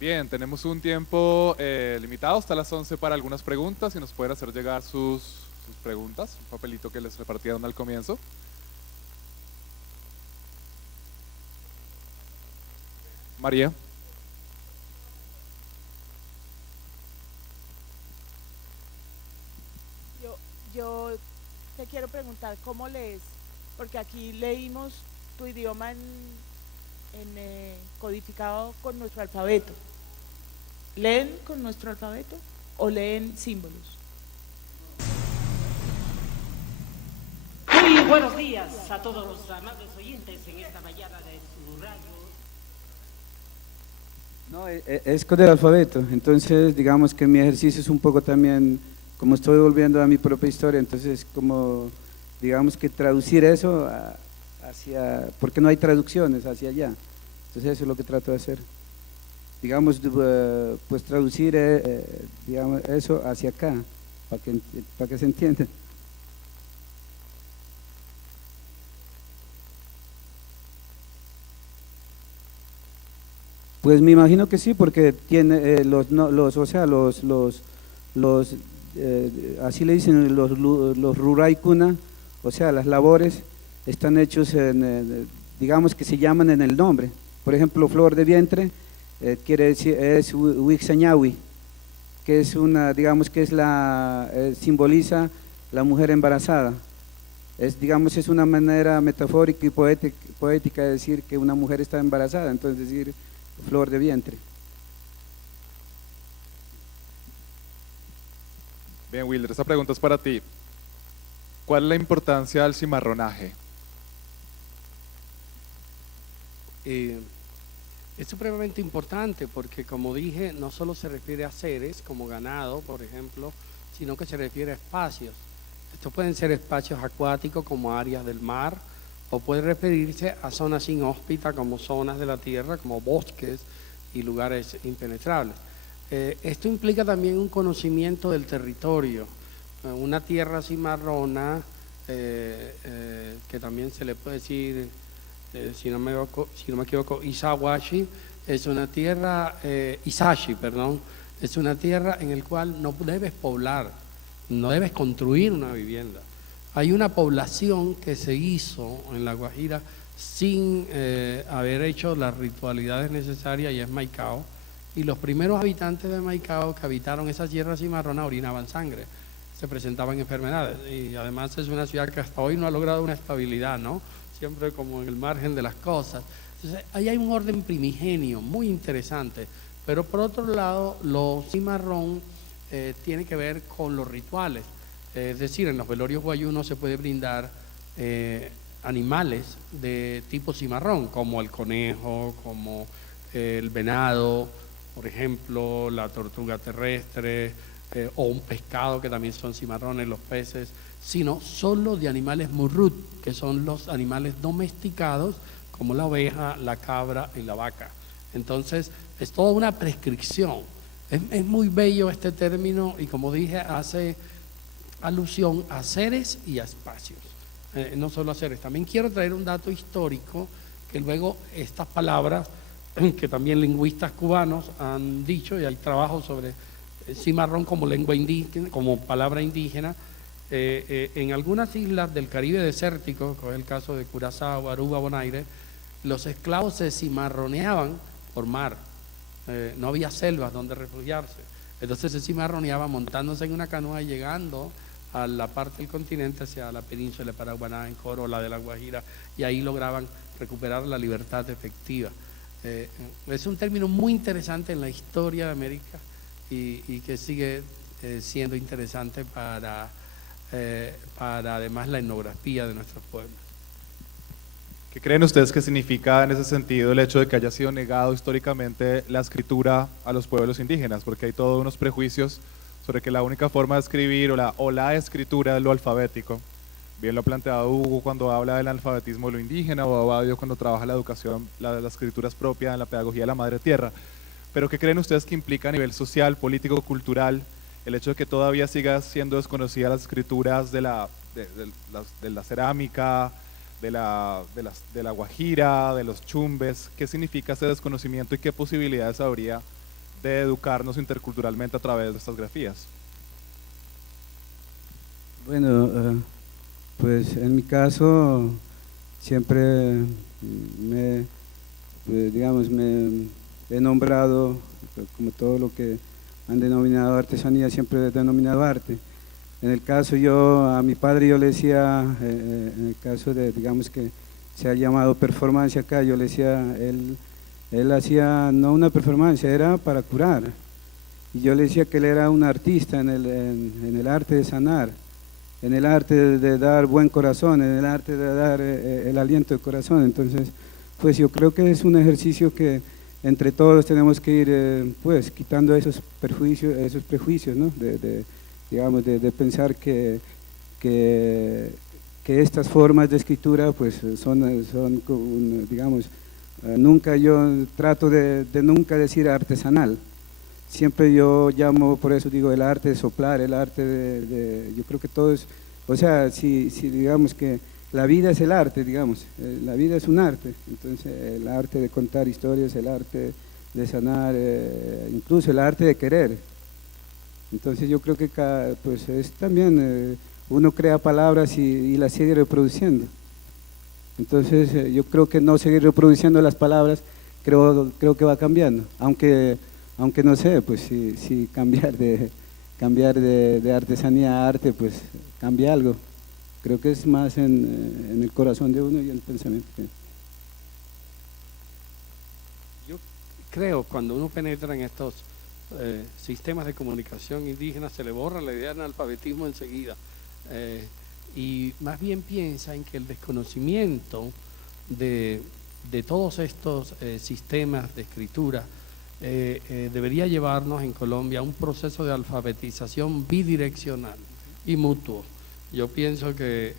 Bien, tenemos un tiempo limitado hasta las 11 para algunas preguntas y nos pueden hacer llegar sus preguntas, un papelito que les repartieron al comienzo. María. Yo, yo te quiero preguntar, ¿cómo lees? Porque aquí leímos tu idioma codificado con nuestro alfabeto. ¿Leen con nuestro alfabeto o leen símbolos? Muy buenos días a todos los amables oyentes en esta mañana de su radio. No, es con el alfabeto, entonces digamos que mi ejercicio es un poco también, como estoy volviendo a mi propia historia, entonces como digamos que traducir eso hacia, porque no hay traducciones hacia allá, entonces eso es lo que trato de hacer, digamos, pues traducir digamos, eso hacia acá, para que se entienda. Pues me imagino que sí, porque tiene o sea, los así le dicen los ruraikuna, o sea, las labores están hechos digamos que se llaman en el nombre. Por ejemplo, flor de vientre quiere decir es Wixañawi, que es una, digamos que es simboliza la mujer embarazada. Digamos, es una manera metafórica y poética de decir que una mujer está embarazada, entonces decir flor de vientre. Bien, Wilder, esta pregunta es para ti. ¿Cuál es la importancia del cimarronaje? Es supremamente importante porque, como dije, no solo se refiere a seres como ganado, por ejemplo, sino que se refiere a espacios. Estos pueden ser espacios acuáticos como áreas del mar, o puede referirse a zonas inhóspitas como zonas de la tierra, como bosques y lugares impenetrables. Esto implica también un conocimiento del territorio. Una tierra cimarrona, que también se le puede decir, si no me equivoco, Isawashi, es una tierra, Isashi, perdón, es una tierra en la cual no debes poblar, no debes construir una vivienda. Hay una población que se hizo en La Guajira sin haber hecho las ritualidades necesarias, y es Maicao, y los primeros habitantes de Maicao que habitaron esas tierras cimarronas orinaban sangre, se presentaban enfermedades, y además es una ciudad que hasta hoy no ha logrado una estabilidad, ¿no? Siempre como en el margen de las cosas. Entonces, ahí hay un orden primigenio muy interesante, pero por otro lado, lo cimarrón tiene que ver con los rituales. Es decir, en los velorios guayunos se puede brindar animales de tipo cimarrón, como el conejo, como el venado, por ejemplo, la tortuga terrestre, o un pescado, que también son cimarrones, los peces, sino solo de animales murrut, que son los animales domesticados, como la oveja, la cabra y la vaca. Entonces, es toda una prescripción. Es muy bello este término, y como dije, hace alusión a seres y a espacios, no solo a seres. También quiero traer un dato histórico, que luego estas palabras, que también lingüistas cubanos han dicho, y hay trabajos sobre cimarrón como lengua indígena, como palabra indígena, en algunas islas del Caribe desértico, como es el caso de Curazao, Aruba, Bonaire, los esclavos se cimarroneaban por mar, no había selvas donde refugiarse, entonces se cimarroneaban montándose en una canoa y llegando a la parte del continente, hacia la península de Paraguaná, en Coro, la de La Guajira, y ahí lograban recuperar la libertad efectiva. Es un término muy interesante en la historia de América, y que sigue siendo interesante para además la etnografía de nuestros pueblos. ¿Qué creen ustedes que significa en ese sentido el hecho de que haya sido negado históricamente la escritura a los pueblos indígenas? Porque hay todos unos prejuicios sobre que la única forma de escribir o la escritura es lo alfabético. Bien lo ha planteado Hugo cuando habla del alfabetismo de lo indígena, o Abadio cuando trabaja la educación, la escritura es propia en la pedagogía de la madre tierra. Pero ¿qué creen ustedes que implica a nivel social, político, cultural, el hecho de que todavía siga siendo desconocida las escrituras de la cerámica, de la guajira, de los chumbes? ¿Qué significa ese desconocimiento y qué posibilidades habría de educarnos interculturalmente a través de estas grafías? Bueno, pues en mi caso siempre me, digamos, me he nombrado, como todo lo que han denominado artesanía, siempre he denominado arte. En el caso a mi padre yo le decía, en el caso de, digamos que se ha llamado performance acá, yo le decía, él hacía no una performance, era para curar. Y yo le decía que él era un artista en el arte de sanar, en el arte de dar buen corazón, en el arte de dar el aliento de corazón. Entonces, pues yo creo que es un ejercicio que entre todos tenemos que ir pues quitando esos prejuicios, ¿no? Digamos, de pensar que estas formas de escritura pues son digamos, nunca yo trato de nunca decir artesanal. Siempre yo llamo, por eso digo, el arte de soplar, el arte yo creo que todo es, o sea, si digamos que la vida es el arte, digamos, la vida es un arte, entonces el arte de contar historias, el arte de sanar, incluso el arte de querer. Entonces yo creo que pues es también, uno crea palabras y las sigue reproduciendo. Entonces yo creo que no seguir reproduciendo las palabras, creo que va cambiando, aunque no sé, pues si cambiar de artesanía a arte, pues cambia algo. Creo que es más en el corazón de uno y en el pensamiento. Yo creo cuando uno penetra en estos sistemas de comunicación indígenas se le borra la idea de analfabetismo enseguida y más bien piensa en que el desconocimiento de todos estos sistemas de escritura debería llevarnos en Colombia a un proceso de alfabetización bidireccional y mutuo. Yo pienso que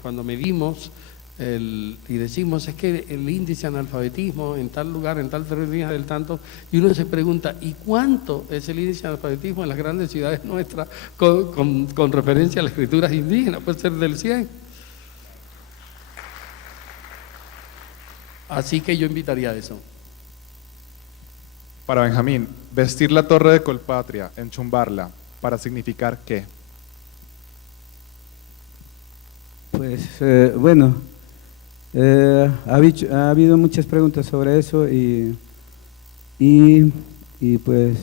cuando medimos y decimos es que el índice de analfabetismo en tal lugar, en tal territorio del tanto, y uno se pregunta, ¿y cuánto es el índice de analfabetismo en las grandes ciudades nuestras con referencia a las escrituras indígenas? Puede ser del 100. Así que yo invitaría a eso. Para Benjamín, vestir la torre de Colpatria, enchumbarla, ¿para significar qué? Pues bueno, ha habido muchas preguntas sobre eso y pues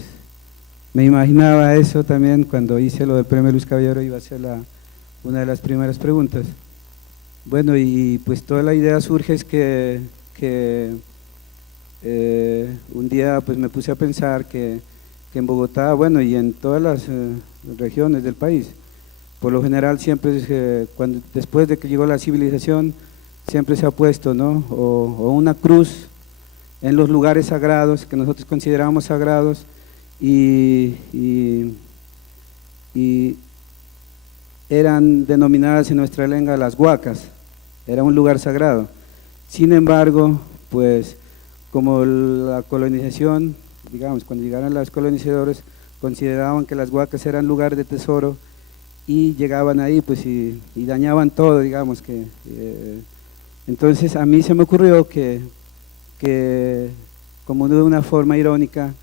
me imaginaba eso también cuando hice lo del premio Luis Caballero, iba a ser una de las primeras preguntas. Bueno, y pues toda la idea surge es que un día pues me puse a pensar que en Bogotá, bueno, y en todas las regiones del país, por lo general siempre después de que llegó la civilización, siempre se ha puesto, ¿no? O una cruz en los lugares sagrados que nosotros consideramos sagrados y eran denominadas en nuestra lengua las huacas, era un lugar sagrado. Sin embargo, pues como la colonización, digamos, cuando llegaron los colonizadores, consideraban que las huacas eran lugar de tesoro y llegaban ahí pues y dañaban todo, digamos que entonces a mí se me ocurrió que como de una forma irónica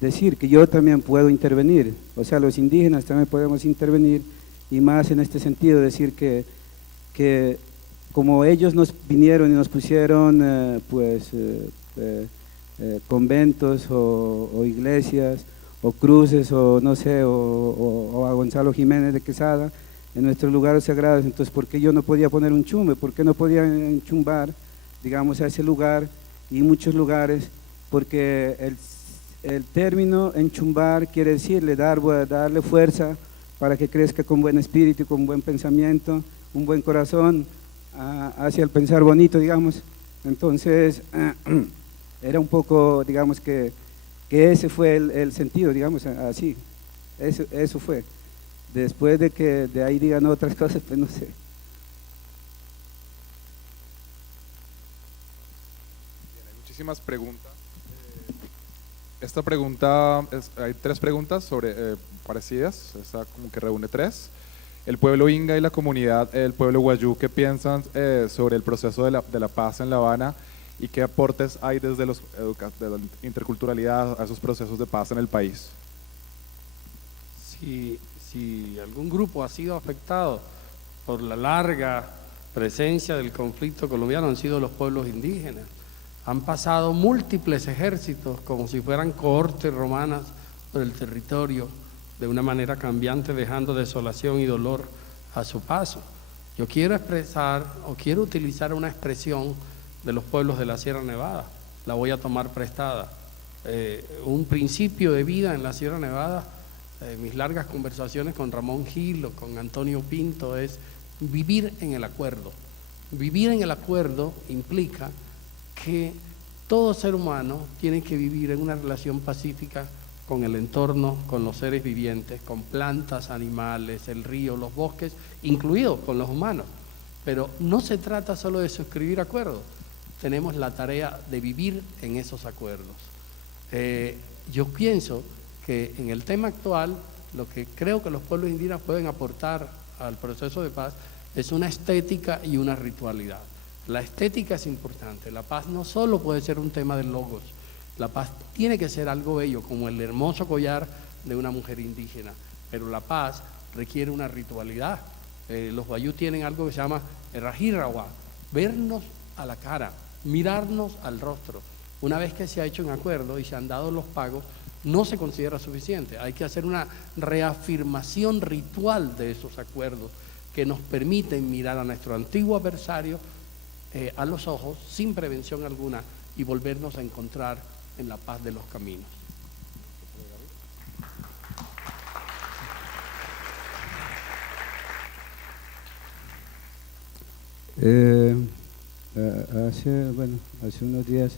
decir que yo también puedo intervenir, o sea los indígenas también podemos intervenir y más en este sentido decir que como ellos nos vinieron y nos pusieron conventos o iglesias o cruces o no sé, o a Gonzalo Jiménez de Quesada en nuestros lugares sagrados, entonces ¿por qué yo no podía poner un chumbe? ¿Por qué no podía enchumbar, digamos, a ese lugar y muchos lugares? Porque el término enchumbar quiere decirle darle fuerza para que crezca con buen espíritu, con buen pensamiento, un buen corazón hacia el pensar bonito, digamos. Entonces era un poco, digamos que ese fue el sentido, digamos, así, eso fue. Después de que de ahí digan otras cosas, pues no sé. Bien, hay muchísimas preguntas. Esta pregunta, hay tres preguntas parecidas, esta como que reúne tres. El pueblo inga y la comunidad, el pueblo guayú, ¿qué piensan sobre el proceso de la paz en La Habana y qué aportes hay desde de la interculturalidad a esos procesos de paz en el país. Si algún grupo ha sido afectado por la larga presencia del conflicto colombiano, han sido los pueblos indígenas. Han pasado múltiples ejércitos como si fueran cohortes romanas por el territorio de una manera cambiante, dejando desolación y dolor a su paso. Yo quiero expresar o quiero utilizar una expresión de los pueblos de la Sierra Nevada, la voy a tomar prestada. Un principio de vida en la Sierra Nevada, mis largas conversaciones con Ramón Gil o con Antonio Pinto, es vivir en el acuerdo. Vivir en el acuerdo implica que todo ser humano tiene que vivir en una relación pacífica con el entorno, con los seres vivientes, con plantas, animales, el río, los bosques, incluidos con los humanos. Pero no se trata solo de suscribir acuerdos, tenemos la tarea de vivir en esos acuerdos. Yo pienso que en el tema actual, lo que creo que los pueblos indígenas pueden aportar al proceso de paz es una estética y una ritualidad. La estética es importante, la paz no solo puede ser un tema de logos, la paz tiene que ser algo bello, como el hermoso collar de una mujer indígena, pero la paz requiere una ritualidad. Los bayú tienen algo que se llama errajirrawa, vernos a la cara, mirarnos al rostro. Una vez que se ha hecho un acuerdo y se han dado los pagos, no se considera suficiente, hay que hacer una reafirmación ritual de esos acuerdos que nos permiten mirar a nuestro antiguo adversario a los ojos sin prevención alguna y volvernos a encontrar en la paz de los caminos. Hace unos días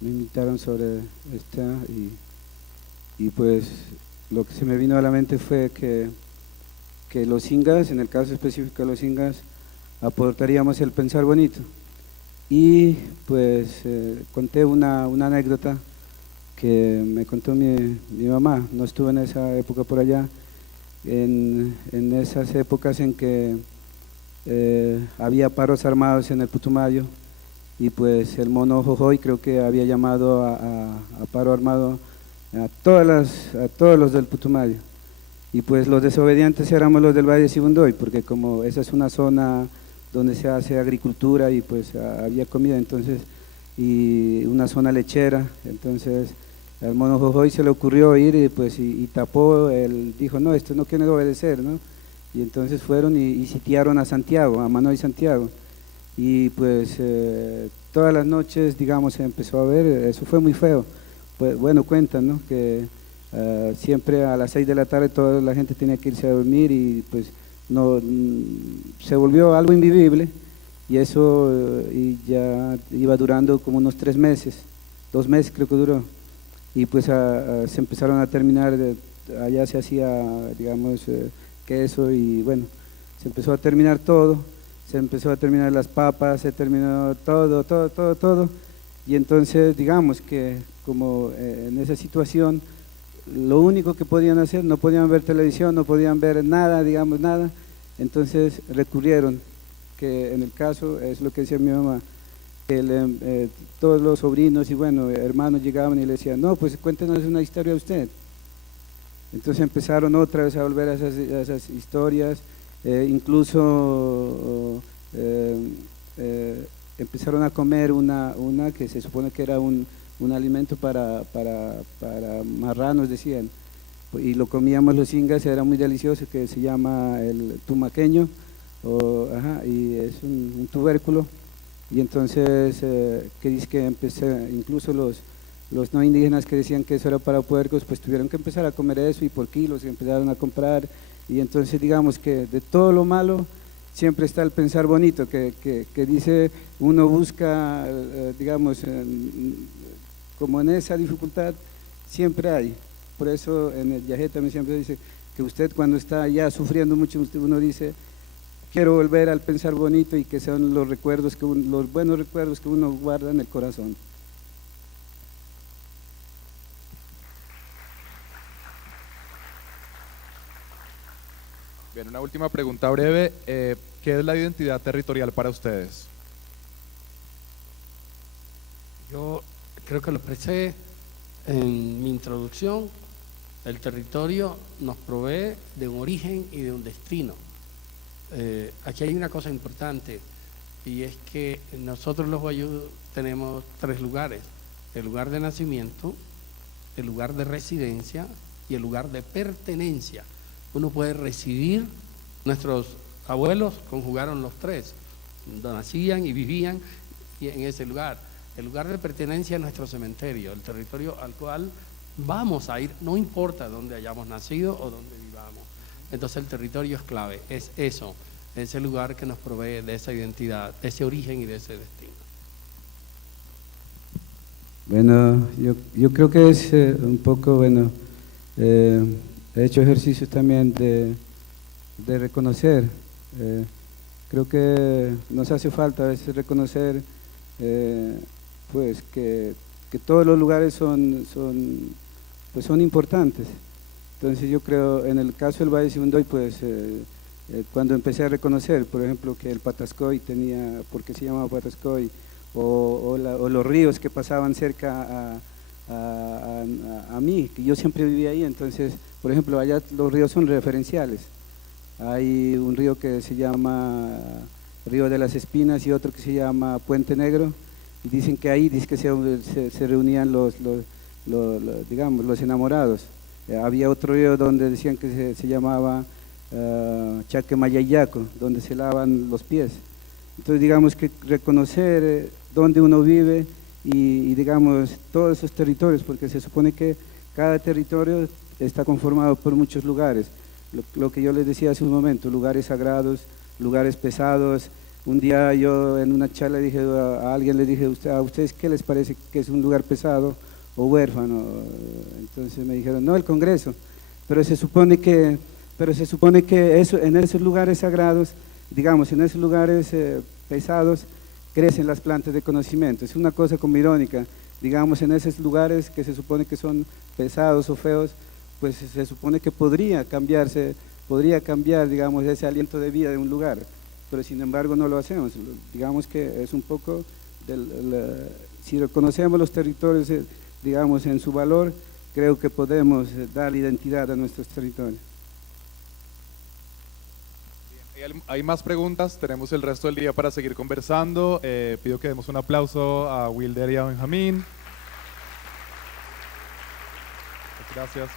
me invitaron sobre esta y pues lo que se me vino a la mente fue que los ingas, en el caso específico de los ingas, aportaríamos el pensar bonito. Y pues conté una anécdota que me contó mi mamá. No estuve en esa época por allá, en esas épocas en que había paros armados en el Putumayo, y pues el mono Jojoy creo que había llamado a paro armado a todos los del Putumayo, y pues los desobedientes éramos los del Valle de Sibundoy, porque como esa es una zona donde se hace agricultura y pues había comida, entonces, y una zona lechera, entonces al mono Jojoy se le ocurrió ir y tapó, él dijo, no, esto no quiere obedecer, ¿no? Y entonces fueron y sitiaron a Santiago, a Manoy Santiago, y pues todas las noches, digamos, se empezó a ver, eso fue muy feo. Pues, bueno, cuentan, ¿no?, que siempre a las 6 de la tarde toda la gente tenía que irse a dormir y pues no, se volvió algo invivible, y eso y ya iba durando como unos 3 meses, 2 meses creo que duró, y pues se empezaron a terminar, allá se hacía, digamos, queso, y bueno, se empezó a terminar todo, se empezó a terminar las papas, se terminó todo, y entonces digamos que como en esa situación lo único que podían hacer, no podían ver televisión, no podían ver nada, digamos nada, entonces recurrieron, que en el caso es lo que decía mi mamá, que todos los sobrinos y bueno, hermanos llegaban y le decían, no, pues cuéntenos una historia usted. Entonces empezaron otra vez a volver a esas historias, incluso empezaron a comer una que se supone que era un alimento para marranos, decían, y lo comíamos los ingas, era muy delicioso, que se llama el tumaqueño, y es un tubérculo, y entonces que dice que incluso los no indígenas que decían que eso era para puercos, pues tuvieron que empezar a comer eso, y por kilos empezaron a comprar, y entonces digamos que de todo lo malo siempre está el pensar bonito, que dice uno busca, digamos, como en esa dificultad siempre hay. Por eso en el Yajé también siempre dice que usted cuando está ya sufriendo mucho, uno dice, quiero volver al pensar bonito, y que sean los recuerdos, los buenos recuerdos que uno guarda en el corazón. Bien, una última pregunta breve. ¿Qué es la identidad territorial para ustedes? Yo creo que lo expresé en mi introducción. El territorio nos provee de un origen y de un destino. Aquí hay una cosa importante, y es que nosotros los guayú tenemos 3 lugares: el lugar de nacimiento, el lugar de residencia y el lugar de pertenencia. Uno puede residir, nuestros abuelos conjugaron los 3, nacían y vivían en ese lugar. El lugar de pertenencia es nuestro cementerio, el territorio al cual vamos a ir, no importa dónde hayamos nacido o dónde vivamos. Entonces el territorio es clave, es eso, es el lugar que nos provee de esa identidad, de ese origen y de ese destino. Bueno, yo creo que es un poco, bueno, he hecho ejercicios también de reconocer. Creo que nos hace falta a veces reconocer pues que todos los lugares son importantes. Entonces yo creo, en el caso del Valle de Sibundoy, pues cuando empecé a reconocer, por ejemplo, que el Patascoy tenía, ¿por qué se llamaba Patascoy? O los ríos que pasaban cerca a mí, que yo siempre vivía ahí. Entonces, por ejemplo, allá los ríos son referenciales. Hay un río que se llama Río de las Espinas y otro que se llama Puente Negro, y dicen que ahí dice que se reunían digamos, los enamorados. Había otro río donde decían que se llamaba Chaquemayayaco, donde se lavan los pies. Entonces, digamos que reconocer dónde uno vive y digamos todos esos territorios, porque se supone que cada territorio está conformado por muchos lugares. Lo que yo les decía hace un momento, lugares sagrados, lugares pesados. Un día yo en una charla dije a alguien, le dije, ¿a ustedes qué les parece que es un lugar pesado o huérfano? Entonces me dijeron, no, el Congreso. Pero se supone que eso, en esos lugares sagrados, digamos, en esos lugares pesados, crecen las plantas de conocimiento. Es una cosa como irónica, digamos, en esos lugares que se supone que son pesados o feos, pues se supone que podría cambiar, digamos, ese aliento de vida de un lugar, pero sin embargo no lo hacemos. Digamos que es un poco, si reconocemos los territorios, digamos, en su valor, creo que podemos dar identidad a nuestros territorios. Hay más preguntas, tenemos el resto del día para seguir conversando. Pido que demos un aplauso a Wilder y a Benjamín. Gracias.